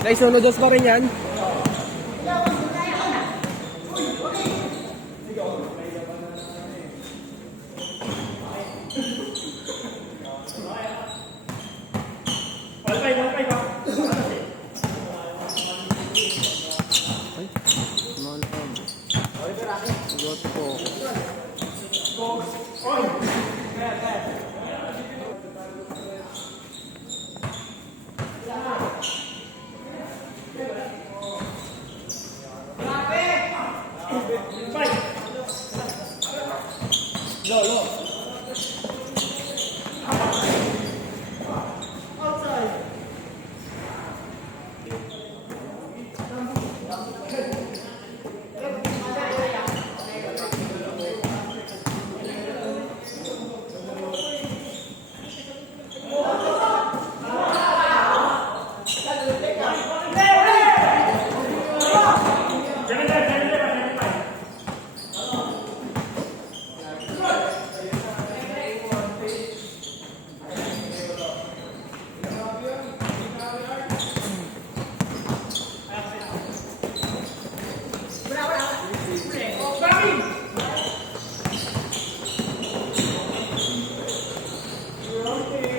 Nice, uno-dos pa rin yan.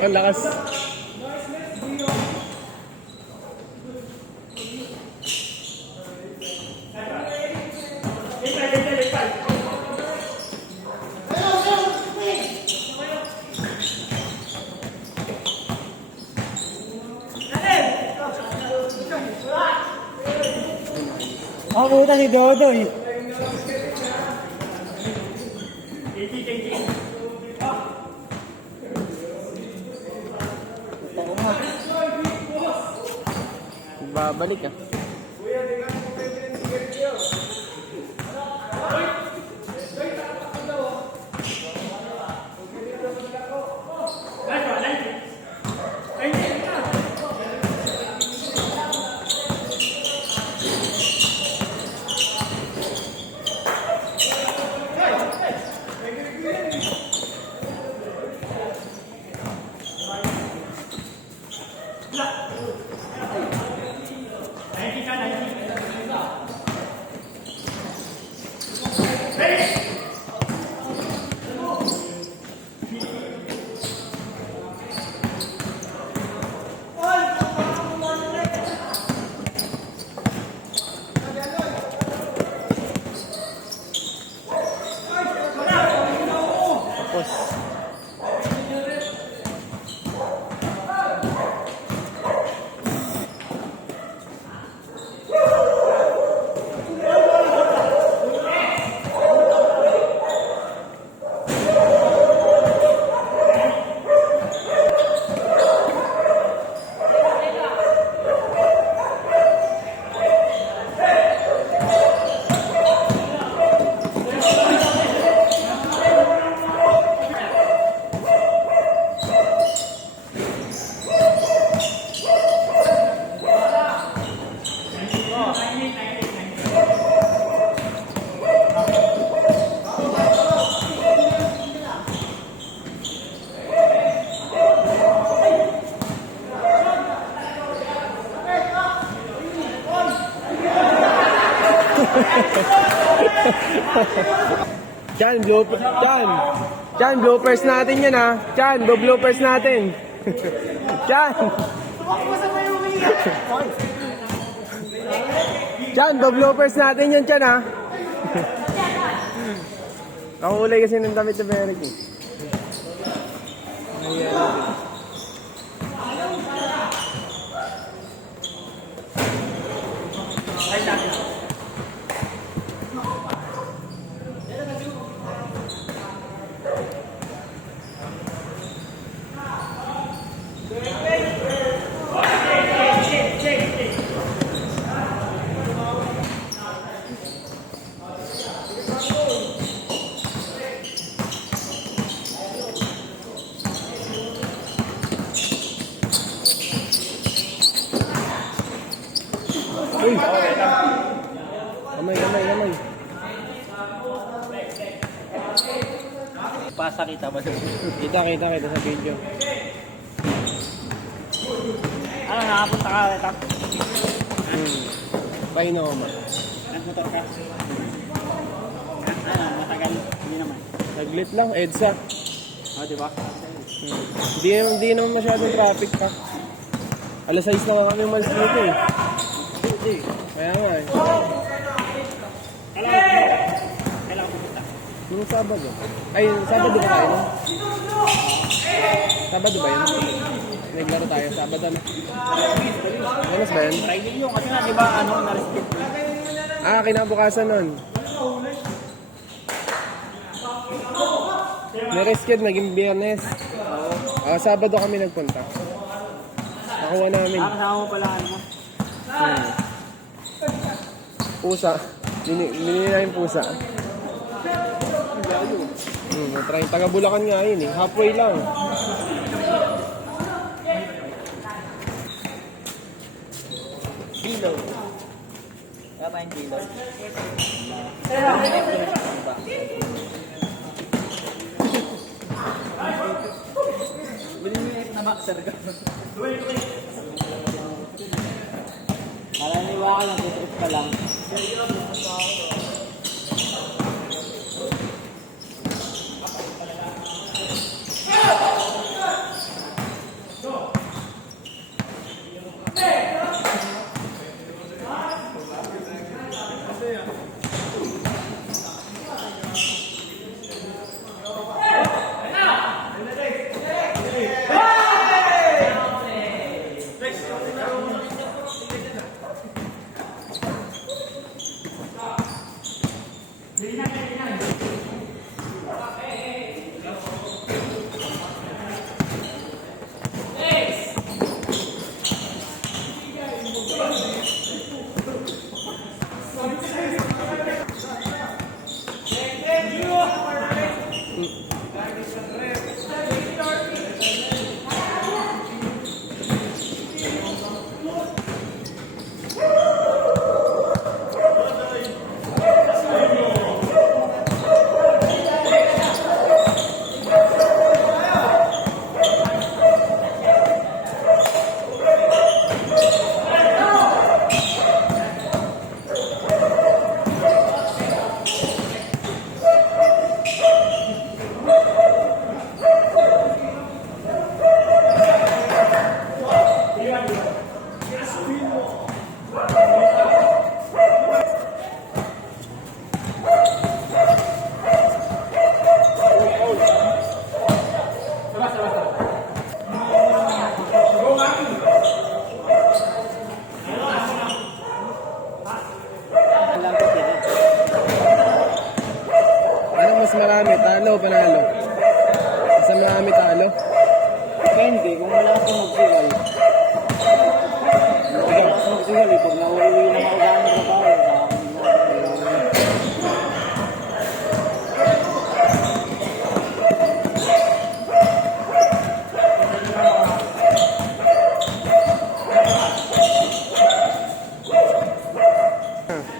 Ang lakas. Ako puta si Dodoy. Babalik ah. Chan, bloopers natin yan ha. Chan, bloopers natin. Chan. Chan, bloopers natin yan, Chan ha. Nakulay kasi ng damit sa Beric eh. Uy! Kamay. Pasa kita ba? Kita sa video. Ano, nakapunta ka? Pahinoma. Nagmotor ka? Matagal. Hindi naman. Saglit lang, EDSA. Diba? Hindi naman masyadong traffic pa. Alas 6 na kami umalis dito eh. Hindi. Kaya nga eh. Kailangan pumunta. Nung Sabado. Ay, Sabado ba tayo? Sabado ba yun? Naglaro tayo, Sabado na. Ano ba yun? Friday yun. Kasi nga, di ba, na-restrict mo. Kinabukasan nun. Na-rescued, naging Biyernes. Sabado kami nagpunta. Nakuha namin. Kasama mo pala, mo? Pusa. Binili namin pusa. Try. Taga Bulacan nga yun eh. Halfway lang. Kilo. Kaya pa yung kilo? Bilhin mo yung na boxer ka. Kalaniwa ka lang, tutrip ka lang. Ano mas marami? Talo o panalo? Mas marami talo? Depende, kung wala kang magsigal. Wala kang magsigal eh, pag nauwi na maugaan ng trabaho.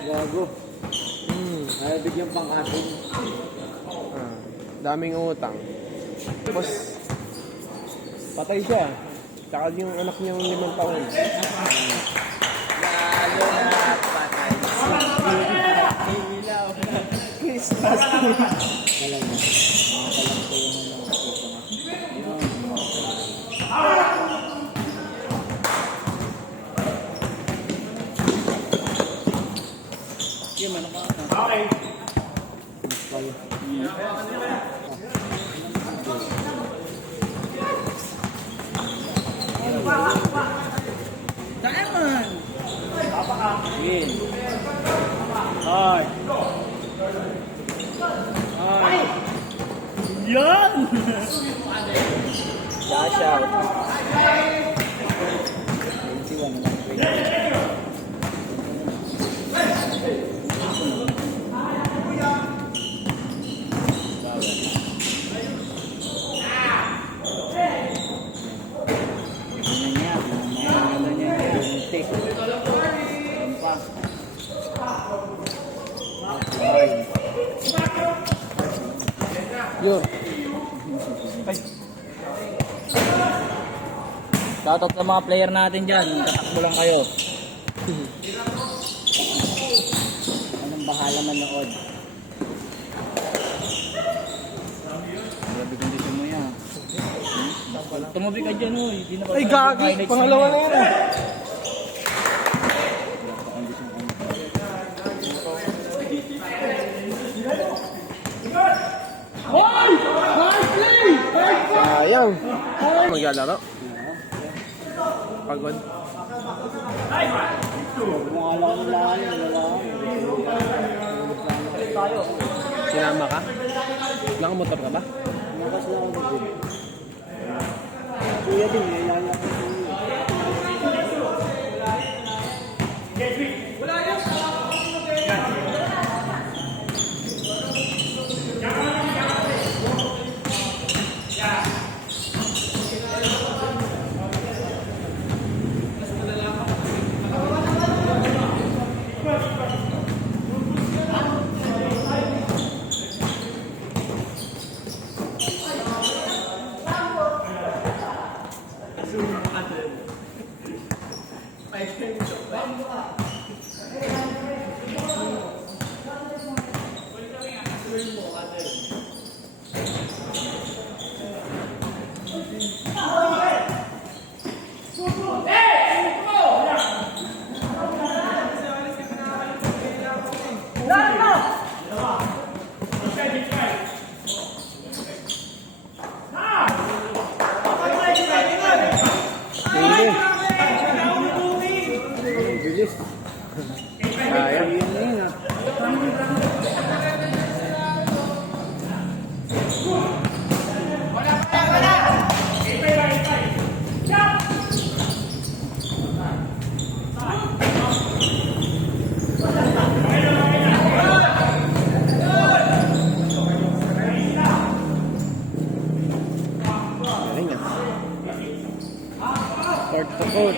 Gago. Ay, bigyan pang asin. Daming utang. Tapos, patay siya. Tsaka yung anak niyang 5 taon. Lalo na patay. Ilaw. Christmas. Alam mo. Okay. Diamond! Win. Ay! Ay! Yan! Dash out. 21 naman. Yun. Shoutout sa mga player natin dyan. Tatakbo lang kayo. Anong bahala manood? Grabe kondisyon mo yan. Tumabi ka dyan, oh. Hindi na Ay, gagi! Pangalawa na yan. Sayang. Maglalaro. Pagod. Sinama ka? Nakamotor ka ba? Nakas lang ako din. Kuya din, nilala ko sa iyo. Bilis. Sayang. Galing ah. Court to court.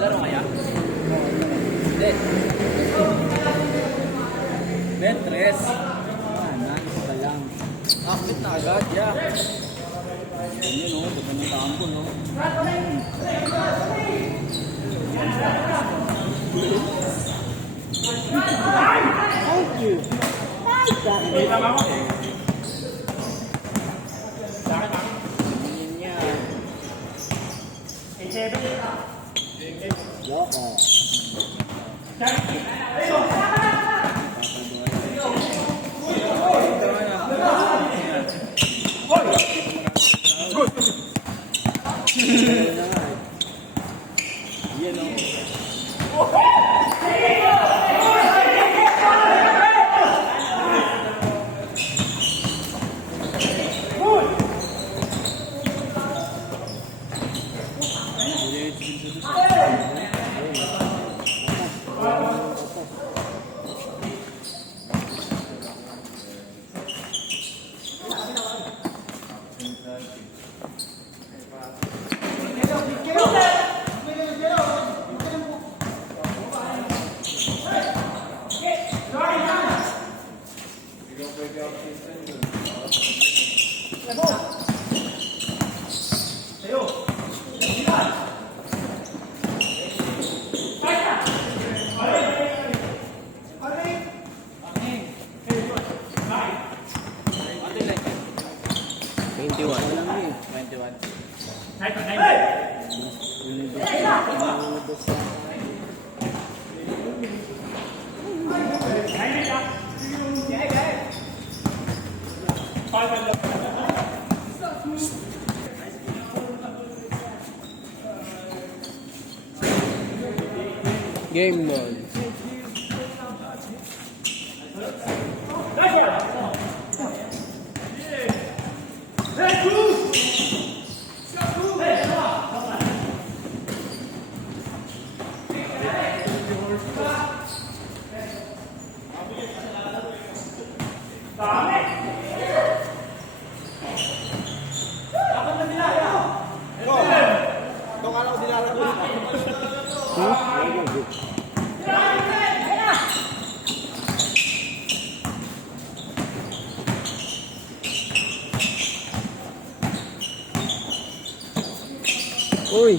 Laro kaya? Hindi. Betres. Nalis pa lang. Akit na agad, yeah. Yun o, baga ng tampo, no? Thank you. Loko. Yan o. Game mode. Ito ka lang dilalaro. Uy.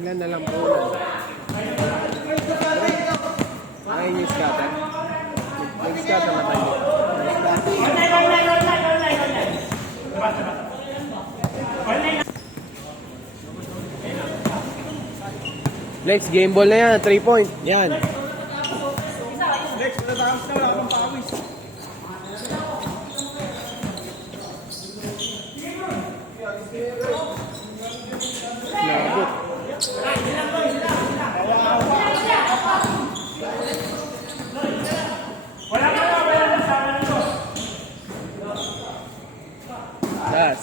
Ilan na lang po. Ayun yung scatter. Nag-scatter na tayo. Lex, game ball na yan. 3 point. Yan. Lex, natapos na wala akong pawis. Nabot. Das.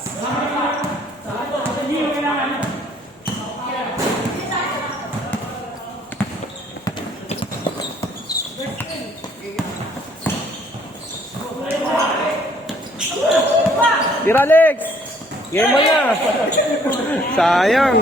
Tira, Lex! Game mo na! Sayang!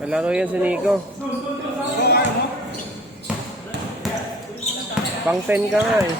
Kalaro yan si Nico. Pang 10 ka nga eh.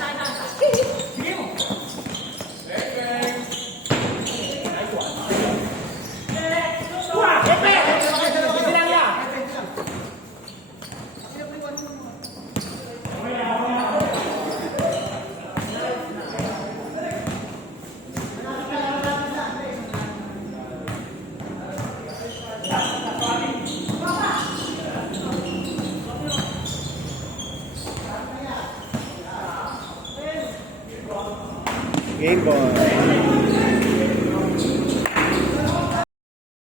Game ball.